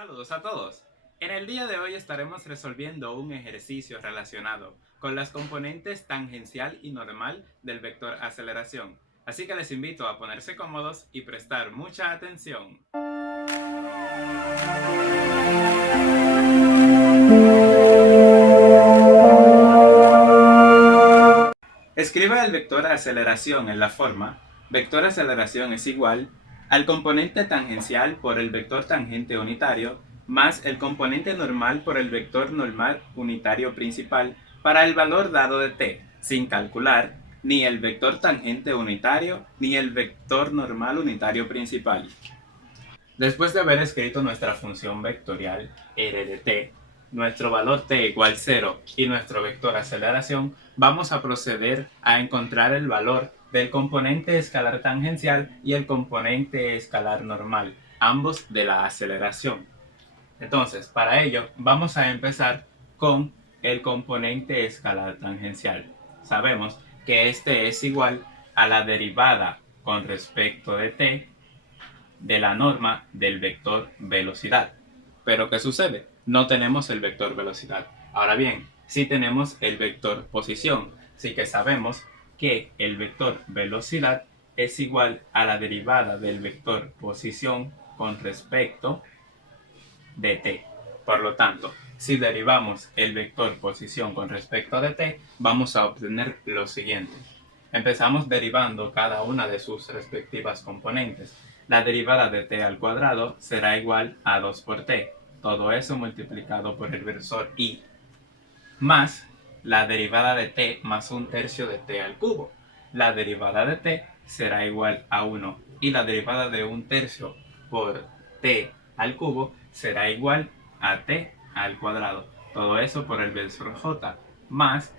Saludos a todos. En el día de hoy estaremos resolviendo un ejercicio relacionado con las componentes tangencial y normal del vector aceleración. Así que les invito a ponerse cómodos y prestar mucha atención. Escriba el vector aceleración en la forma: vector aceleración es igual al componente tangencial por el vector tangente unitario más el componente normal por el vector normal unitario principal para el valor dado de t, sin calcular ni el vector tangente unitario ni el vector normal unitario principal. Después de haber escrito nuestra función vectorial r de t, nuestro valor t igual 0 y nuestro vector aceleración, vamos a proceder a encontrar el valor del componente escalar tangencial y el componente escalar normal, ambos de la aceleración. Entonces, para ello, vamos a empezar con el componente escalar tangencial. Sabemos que este es igual a la derivada con respecto de t de la norma del vector velocidad. Pero ¿qué sucede? No tenemos el vector velocidad. Ahora bien, sí tenemos el vector posición, así que sabemos que el vector velocidad es igual a la derivada del vector posición con respecto de t. Por lo tanto, si derivamos el vector posición con respecto de t, vamos a obtener lo siguiente. Empezamos derivando cada una de sus respectivas componentes. La derivada de t al cuadrado será igual a 2 por t, todo eso multiplicado por el versor i, más la derivada de t más un tercio de t al cubo. La derivada de t será igual a 1 y la derivada de un tercio por t al cubo será igual a t al cuadrado. Todo eso por el versor j, más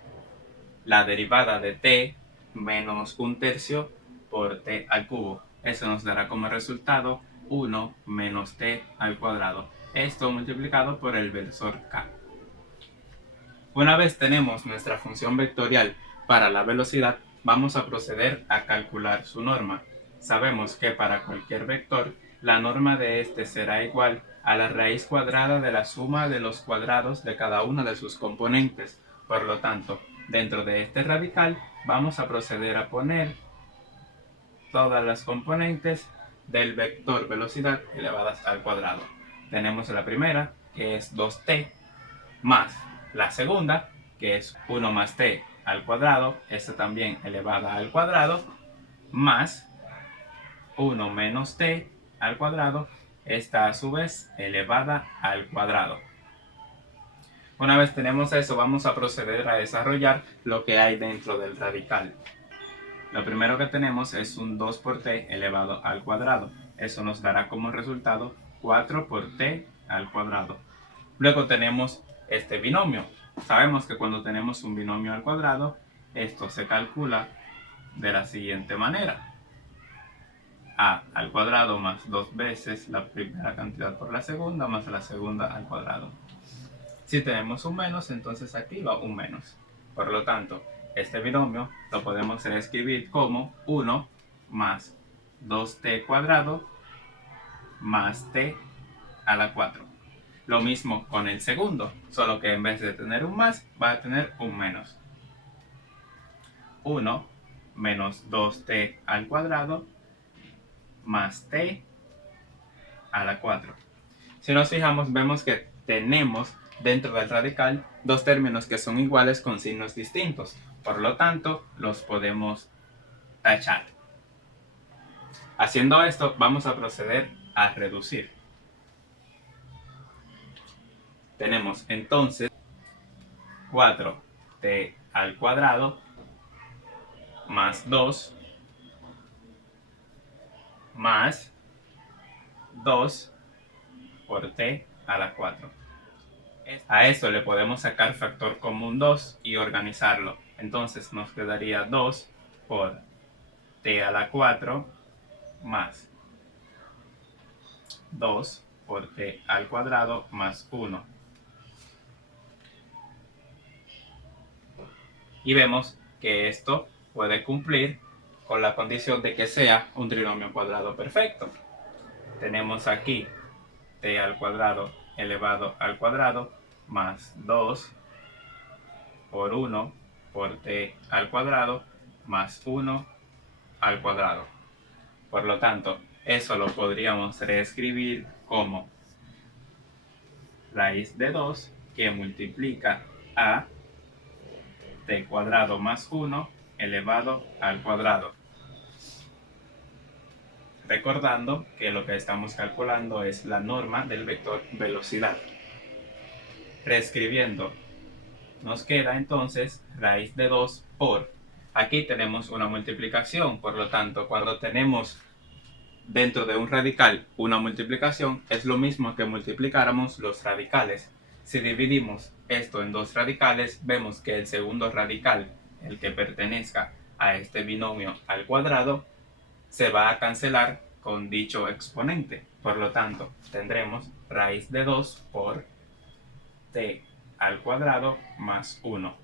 la derivada de t menos un tercio por t al cubo. Eso nos dará como resultado 1 menos t al cuadrado. Esto multiplicado por el versor k. Una vez tenemos nuestra función vectorial para la velocidad, vamos a proceder a calcular su norma. Sabemos que para cualquier vector, la norma de este será igual a la raíz cuadrada de la suma de los cuadrados de cada una de sus componentes. Por lo tanto, dentro de este radical, vamos a proceder a poner todas las componentes del vector velocidad elevadas al cuadrado. Tenemos la primera, que es 2t, más la segunda, que es 1 más t al cuadrado, esta también elevada al cuadrado, más 1 menos t al cuadrado, esta a su vez elevada al cuadrado. Una vez tenemos eso, vamos a proceder a desarrollar lo que hay dentro del radical. Lo primero que tenemos es un 2 por t elevado al cuadrado. Eso nos dará como resultado 4 por t al cuadrado. Luego tenemos este binomio. Sabemos que cuando tenemos un binomio al cuadrado, esto se calcula de la siguiente manera: a al cuadrado más 2 veces la primera cantidad por la segunda más la segunda al cuadrado. Si tenemos un menos, entonces aquí va un menos. Por lo tanto, este binomio lo podemos reescribir como 1 más 2t cuadrado más t a la 4. Lo mismo con el segundo, solo que en vez de tener un más, va a tener un menos. 1 menos 2t al cuadrado más t a la 4. Si nos fijamos, vemos que tenemos dentro del radical dos términos que son iguales con signos distintos. Por lo tanto, los podemos tachar. Haciendo esto, vamos a proceder a reducir. Tenemos entonces 4t al cuadrado más 2 más 2 por t a la 4. A esto le podemos sacar factor común 2 y organizarlo. Entonces nos quedaría 2 por t a la 4 más 2 por t al cuadrado más 1. Y vemos que esto puede cumplir con la condición de que sea un trinomio cuadrado perfecto. Tenemos aquí t al cuadrado elevado al cuadrado más 2 por 1 por t al cuadrado más 1 al cuadrado. Por lo tanto, eso lo podríamos reescribir como raíz de 2 que multiplica a t cuadrado más 1 elevado al cuadrado. Recordando que lo que estamos calculando es la norma del vector velocidad. Reescribiendo, nos queda entonces raíz de 2 por, aquí tenemos una multiplicación, por lo tanto, cuando tenemos dentro de un radical una multiplicación, es lo mismo que multiplicáramos los radicales. Si dividimos esto en dos radicales, vemos que el segundo radical, el que pertenezca a este binomio al cuadrado, se va a cancelar con dicho exponente. Por lo tanto, tendremos raíz de 2 por t al cuadrado más 1.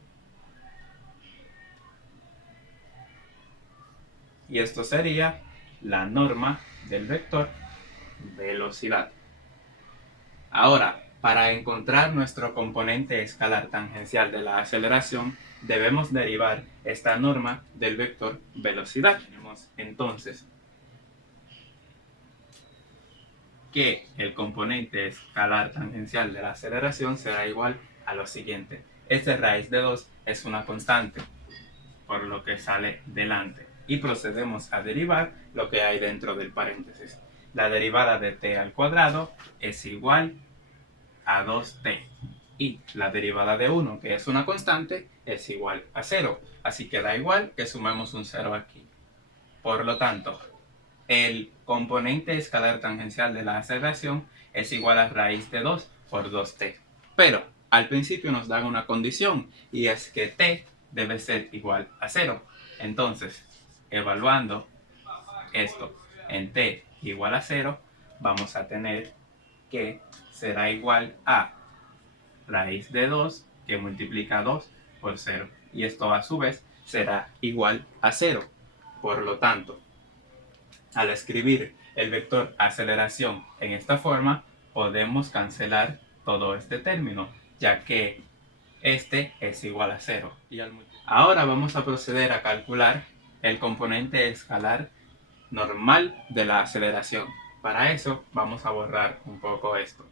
Y esto sería la norma del vector velocidad. Ahora, para encontrar nuestro componente escalar tangencial de la aceleración, debemos derivar esta norma del vector velocidad. Tenemos entonces que el componente escalar tangencial de la aceleración será igual a lo siguiente. Esta raíz de 2 es una constante, por lo que sale delante. Y procedemos a derivar lo que hay dentro del paréntesis. La derivada de t al cuadrado es igual a 2t. Y la derivada de 1, que es una constante, es igual a 0. Así que da igual que sumemos un 0 aquí. Por lo tanto, el componente escalar tangencial de la aceleración es igual a raíz de 2 por 2t. Pero al principio nos da una condición y es que t debe ser igual a 0. Entonces, evaluando esto en t igual a 0, vamos a tener que será igual a raíz de 2 que multiplica 2 por 0. Y esto a su vez será igual a 0. Por lo tanto, al escribir el vector aceleración en esta forma, podemos cancelar todo este término, ya que este es igual a 0. Ahora vamos a proceder a calcular el componente escalar normal de la aceleración. Para eso vamos a borrar un poco esto.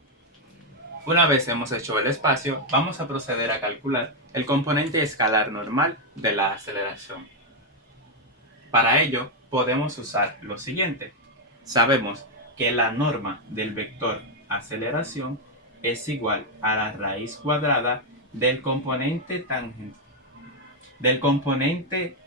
Una vez hemos hecho el espacio, vamos a proceder a calcular el componente escalar normal de la aceleración. Para ello, podemos usar lo siguiente. Sabemos que la norma del vector aceleración es igual a la raíz cuadrada del componente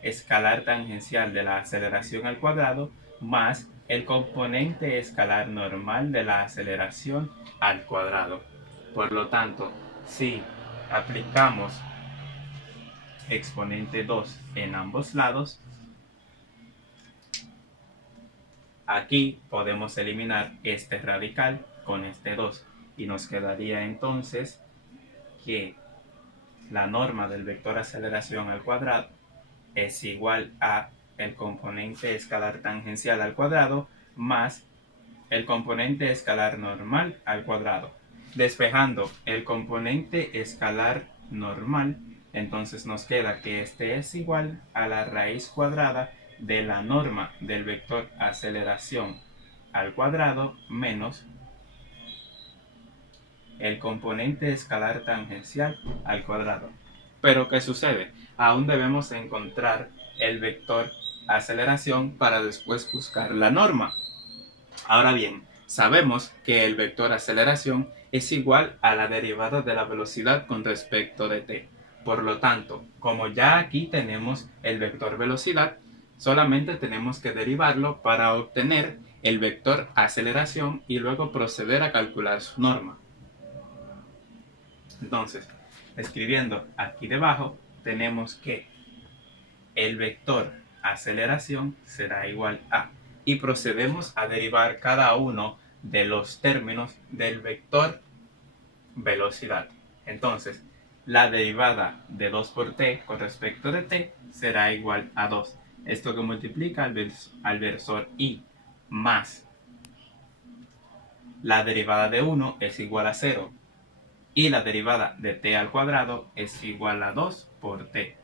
escalar tangencial de la aceleración al cuadrado más el componente escalar normal de la aceleración al cuadrado. Por lo tanto, si aplicamos exponente 2 en ambos lados, aquí podemos eliminar este radical con este 2 y nos quedaría entonces que la norma del vector aceleración al cuadrado es igual a el componente escalar tangencial al cuadrado más el componente escalar normal al cuadrado. Despejando el componente escalar normal, entonces nos queda que este es igual a la raíz cuadrada de la norma del vector aceleración al cuadrado menos el componente escalar tangencial al cuadrado. Pero ¿qué sucede? Aún debemos encontrar el vector aceleración para después buscar la norma. Ahora bien, sabemos que el vector aceleración es igual a la derivada de la velocidad con respecto de t. Por lo tanto, como ya aquí tenemos el vector velocidad, solamente tenemos que derivarlo para obtener el vector aceleración y luego proceder a calcular su norma. Entonces, escribiendo aquí debajo, tenemos que el vector aceleración será igual a, y procedemos a derivar cada uno de los términos del vector velocidad. Entonces, la derivada de 2 por t con respecto de t será igual a 2. Esto que multiplica al versor y más la derivada de 1 es igual a 0 y la derivada de t al cuadrado es igual a 2 por t.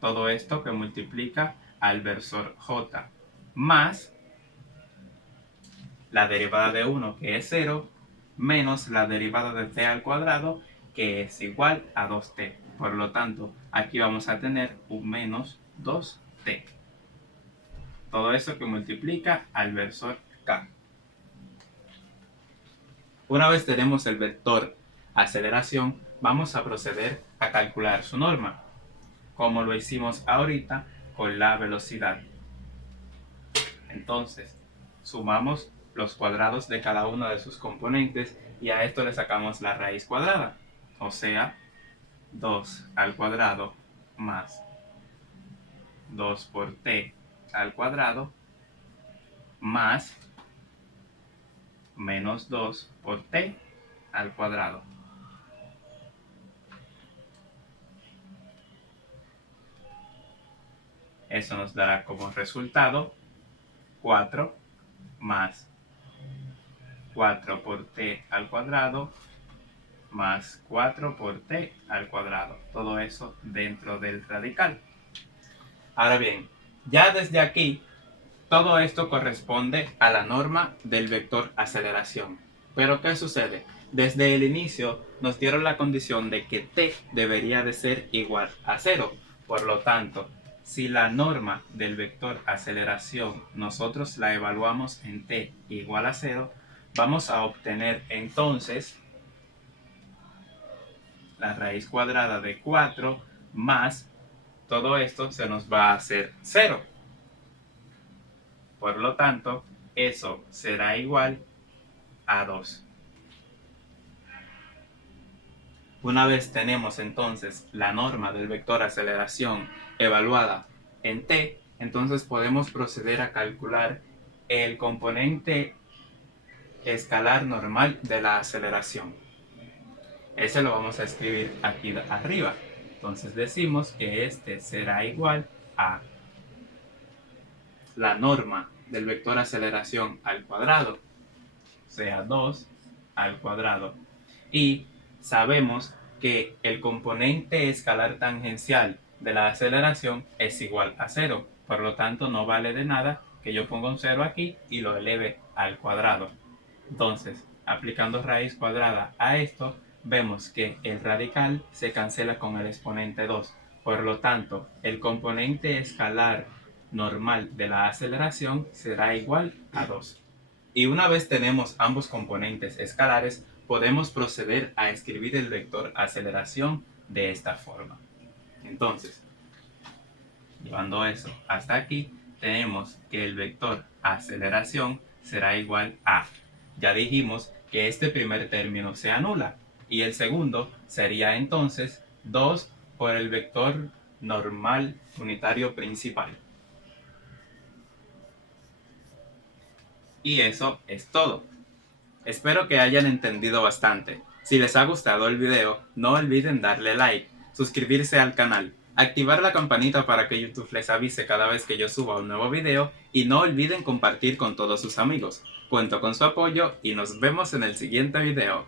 Todo esto que multiplica al versor j más la derivada de 1 que es 0 menos la derivada de t al cuadrado que es igual a 2t. Por lo tanto, aquí vamos a tener un menos 2t. Todo eso que multiplica al versor k. Una vez tenemos el vector aceleración, vamos a proceder a calcular su norma, como lo hicimos ahorita con la velocidad. Entonces, sumamos los cuadrados de cada uno de sus componentes y a esto le sacamos la raíz cuadrada, o sea, 2 al cuadrado más 2 por t al cuadrado más menos 2 por t al cuadrado. Eso nos dará como resultado 4 más 4 por t al cuadrado más 4 por t al cuadrado. Todo eso dentro del radical. Ahora bien, ya desde aquí, todo esto corresponde a la norma del vector aceleración. Pero ¿qué sucede? Desde el inicio nos dieron la condición de que t debería de ser igual a 0. Por lo tanto, si la norma del vector aceleración nosotros la evaluamos en t igual a 0, vamos a obtener entonces la raíz cuadrada de 4 más todo esto se nos va a hacer 0. Por lo tanto, eso será igual a 2. Una vez tenemos entonces la norma del vector aceleración evaluada en t, entonces podemos proceder a calcular el componente escalar normal de la aceleración. Ese lo vamos a escribir aquí arriba. Entonces decimos que este será igual a la norma del vector aceleración al cuadrado, o sea 2 al cuadrado. Y sabemos que el componente escalar tangencial de la aceleración es igual a 0. Por lo tanto, no vale de nada que yo ponga un 0 aquí y lo eleve al cuadrado. Entonces, aplicando raíz cuadrada a esto, vemos que el radical se cancela con el exponente 2. Por lo tanto, el componente escalar normal de la aceleración será igual a 2. Y una vez tenemos ambos componentes escalares, podemos proceder a escribir el vector aceleración de esta forma. Entonces, llevando eso hasta aquí, tenemos que el vector aceleración será igual a, ya dijimos que este primer término se anula, y el segundo sería entonces 2 por el vector normal unitario principal. Y eso es todo. Espero que hayan entendido bastante. Si les ha gustado el video, no olviden darle like, suscribirse al canal, activar la campanita para que YouTube les avise cada vez que yo suba un nuevo video y no olviden compartir con todos sus amigos. Cuento con su apoyo y nos vemos en el siguiente video.